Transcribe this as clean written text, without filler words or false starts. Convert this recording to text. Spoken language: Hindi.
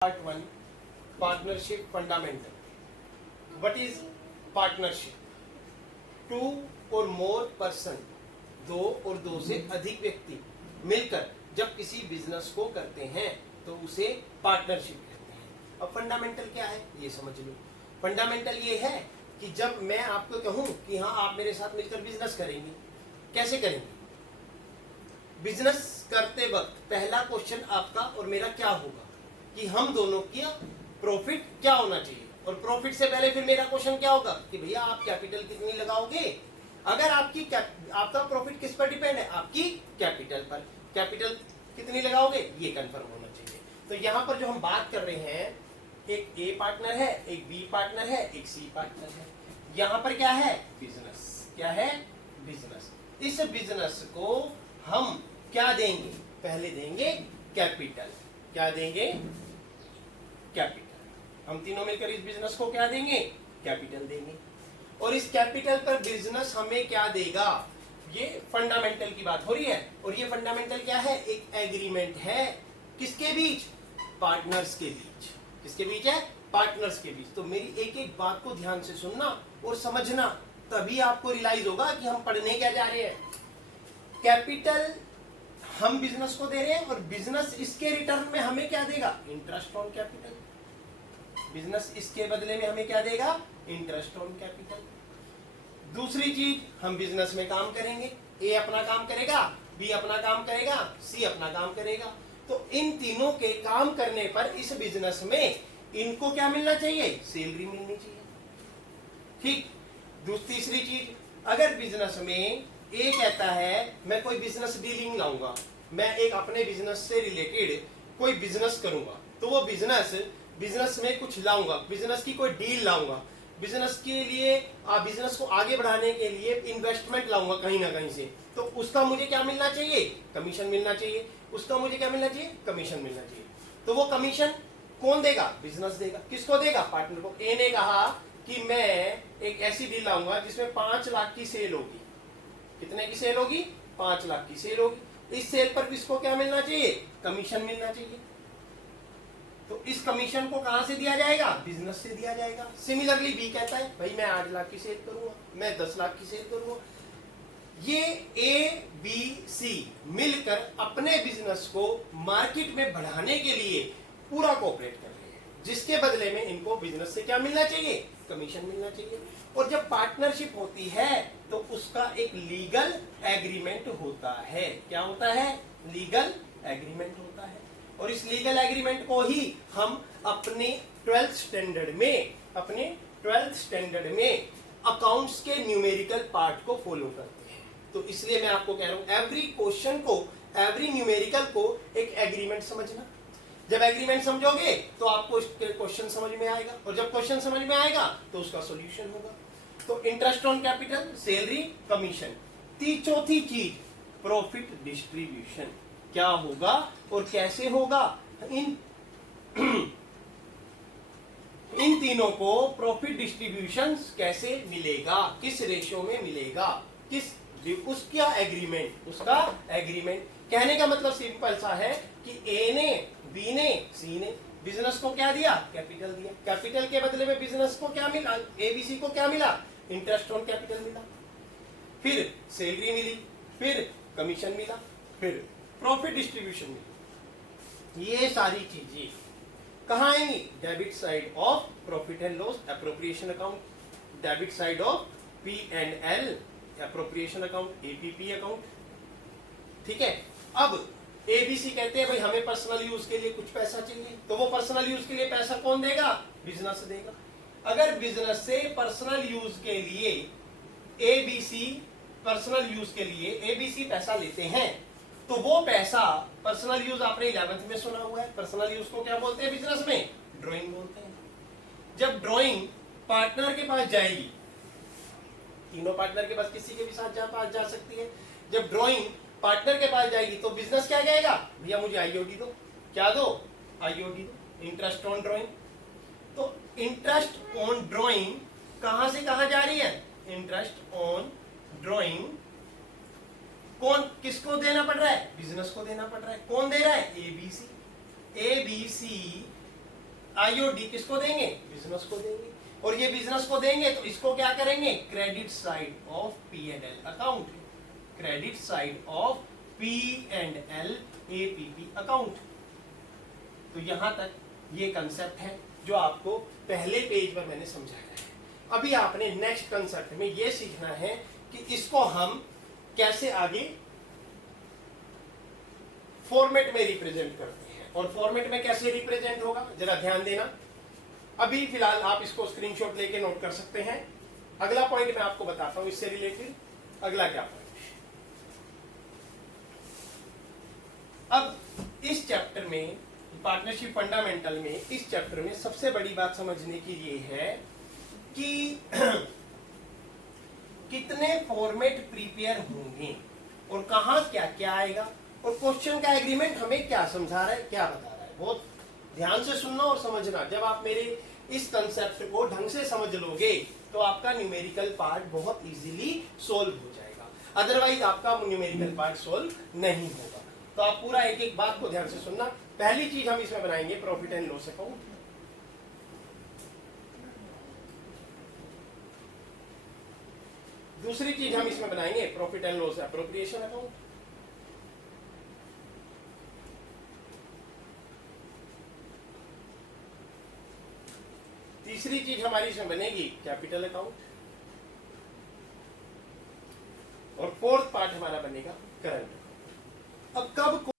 Part 1 Partnership Fundamental. What is partnership? Two or more person, दो और दो से अधिक व्यक्ति मिलकर जब किसी बिजनेस को करते हैं तो उसे पार्टनरशिप कहते हैं। अब फंडामेंटल क्या है ये समझ लो। फंडामेंटल ये है कि जब मैं आपको कहूं कि हाँ आप मेरे साथ मिलकर बिजनेस करेंगे, कैसे करेंगे? बिजनेस करते वक्त पहला क्वेश्चन आपका और मेरा क्या होगा कि हम दोनों का प्रॉफिट क्या होना चाहिए, और प्रॉफिट से पहले फिर मेरा क्वेश्चन क्या होगा कि भैया आप कैपिटल कितनी लगाओगे। अगर आपका प्रॉफिट किस पर डिपेंड है? आपकी कैपिटल पर। कैपिटल कितनी लगाओगे ये कंफर्म होना चाहिए। तो यहाँ पर जो हम बात कर रहे हैं, एक ए पार्टनर है, एक बी पार्टनर है, एक सी पार्टनर है। यहाँ पर क्या है? बिजनेस। क्या है? बिजनेस। इस बिजनेस को हम क्या देंगे? पहले देंगे कैपिटल। क्या देंगे? कैपिटल। हम तीनों मिलकर इस बिजनेस को क्या देंगे? कैपिटल देंगे। और इस कैपिटल पर बिजनेस हमें क्या देगा? ये फंडामेंटल की बात हो रही है। और ये फंडामेंटल क्या है? एक एग्रीमेंट है। किसके बीच? पार्टनर्स के बीच। किसके बीच है? पार्टनर्स के बीच। तो मेरी एक एक बात को ध्यान से सुनना और समझना, तभी आपको रियलाइज होगा कि हम पढ़ने क्या जा रहे हैं। कैपिटल हम बिजनेस को दे रहे हैं और बिजनेस इसके रिटर्न में हमें क्या देगा? Interest on capital. बिजनेस इसके बदले में हमें क्या देगा? Interest on capital. दूसरी चीज, हम बिजनेस में काम करेंगे, ए अपना काम करेगा, बी अपना काम करेगा, सी अपना काम करेगा। तो इन तीनों के काम करने पर इस बिजनेस में इनको क्या मिलना चाहिए? सैलरी मिलनी चाहिए। ठीक। तीसरी चीज, अगर बिजनेस में ए कहता है मैं कोई बिजनेस डीलिंग लाऊंगा, मैं एक अपने बिजनेस से रिलेटेड कोई बिजनेस करूंगा, तो वो बिजनेस में कुछ लाऊंगा, बिजनेस की कोई डील लाऊंगा, बिजनेस के लिए बिजनेस को आगे बढ़ाने के लिए इन्वेस्टमेंट लाऊंगा कहीं ना कहीं से, तो उसका मुझे क्या मिलना चाहिए? कमीशन मिलना चाहिए। उसका मुझे क्या मिलना चाहिए? कमीशन मिलना चाहिए। तो वो कमीशन कौन देगा? बिजनेस देगा। किसको देगा? पार्टनर को। ए ने कहा कि मैं एक ऐसी डील लाऊंगा जिसमें 5 लाख की सेल होगी। कितने की सेल होगी? 5 लाख की सेल होगी। इस सेल पर किसको क्या मिलना चाहिए? कमीशन मिलना चाहिए। तो इस कमीशन को कहां से दिया जाएगा? बिजनेस से दिया जाएगा। सिमिलरली बी कहता है भाई मैं 8 लाख की सेल करूंगा, मैं 10 लाख की सेल करूंगा। ये ए बी सी मिलकर अपने बिजनेस को मार्केट में बढ़ाने के लिए पूरा कोऑपरेट कर रहे हैं, जिसके बदले में इनको बिजनेस से क्या मिलना चाहिए? कमीशन मिलना चाहिए। और जब पार्टनरशिप होती है तो उसका एक लीगल एग्रीमेंट होता है। क्या होता है? लीगल एग्रीमेंट होता है। और इस लीगल एग्रीमेंट को ही हम अपने 12th स्टैंडर्ड में अकाउंट्स के न्यूमेरिकल पार्ट को फॉलो करते हैं। तो इसलिए मैं आपको कह रहा हूं एवरी क्वेश्चन को, एवरी न्यूमेरिकल को एक एग्रीमेंट समझना। जब एग्रीमेंट समझोगे तो आपको क्वेश्चन समझ में आएगा, और जब क्वेश्चन समझ में आएगा तो उसका सॉल्यूशन होगा। तो interest on capital, salary, commission. चौथी चीज प्रॉफिट डिस्ट्रीब्यूशन। क्या होगा और कैसे होगा? इन तीनों को प्रॉफिट डिस्ट्रीब्यूशन कैसे मिलेगा, किस रेशियो में मिलेगा, उसका एग्रीमेंट। कहने का मतलब सिंपल सा है कि ए ने, बी ने, सी ने बिजनेस को क्या दिया? कैपिटल दिया। कैपिटल के बदले में बिजनेस को क्या मिला? एबीसी को क्या मिला? इंटरेस्ट ऑन कैपिटल मिला, फिर सैलरी मिली, फिर कमीशन मिला, फिर प्रॉफिट डिस्ट्रीब्यूशन मिली। ये सारी चीजें कहाँ आएंगी? Debit side of profit and loss appropriation account, debit side of P&L appropriation account, APP account. ठीक है। अब एबीसी कहते हैं भाई हमें पर्सनल यूज के लिए कुछ पैसा चाहिए, तो वो पर्सनल यूज के लिए पैसा कौन देगा? बिजनेस देगा। अगर बिजनेस से पर्सनल यूज के लिए एबीसी पैसा लेते हैं, तो वो पैसा, पर्सनल यूज आपने 11th में सुना हुआ है, पर्सनल यूज को क्या बोलते हैं बिजनेस में? ड्राइंग बोलते हैं। जब ड्राइंग पार्टनर के पास जाएगी, तीनों पार्टनर के पास किसी के भी साथ जा सकती है, जब ड्राइंग पार्टनर के पास जाएगी तो बिजनेस क्या कहेगा? भैया मुझे आईओडी दो। क्या दो? आईओडी दो, इंटरेस्ट ऑन ड्राइंग। तो इंटरेस्ट ऑन ड्राइंग कहां से कहां जा रही है? इंटरेस्ट ऑन ड्राइंग कौन, किसको देना पड़ रहा है? बिजनेस को देना पड़ रहा है। कौन दे रहा है? एबीसी। एबीसी आईओडी किसको देंगे? बिजनेस को देंगे। और ये बिजनेस को देंगे तो इसको क्या करेंगे? Credit side of P and L account, credit side of P and L APP account. तो यहां तक ये कंसेप्ट है जो आपको पहले पेज पर मैंने समझाया है। अभी आपने नेक्स्ट कंसेप्ट में ये सीखना है कि इसको हम कैसे आगे फॉर्मेट में रिप्रेजेंट करते हैं। और फॉर्मेट में कैसे रिप्रेजेंट होगा जरा ध्यान देना। अभी फिलहाल आप इसको स्क्रीनशॉट लेके नोट कर सकते हैं। अगला पॉइंट मैं आपको बताता हूं इससे रिलेटेड। अगला क्या पॉइंट है? अब इस चैप्टर में पार्टनरशिप फंडामेंटल में इस चैप्टर में सबसे बड़ी बात समझने की ये है कि कितने फॉर्मेट प्रिपेयर होंगे और कहां क्या क्या आएगा और क्वेश्चन का एग्रीमेंट हमें क्या समझा रहा है, क्या बता रहा है। बहुत ध्यान से सुनना और समझना। जब आप मेरे इस कंसेप्ट को ढंग से समझ लोगे तो आपका न्यूमेरिकल पार्ट बहुत इजीली सोल्व हो जाएगा, अदरवाइज आपका न्यूमेरिकल पार्ट सोल्व नहीं होगा। तो आप पूरा एक एक बात को ध्यान से सुनना। पहली चीज हम इसमें बनाएंगे प्रॉफिट एंड लॉस अकाउंट। दूसरी चीज हम इसमें बनाएंगे profit and loss appropriation account. तीसरी चीज हमारी इसमें बनेगी कैपिटल अकाउंट। और फोर्थ पार्ट हमारा बनेगा करंट। अब कब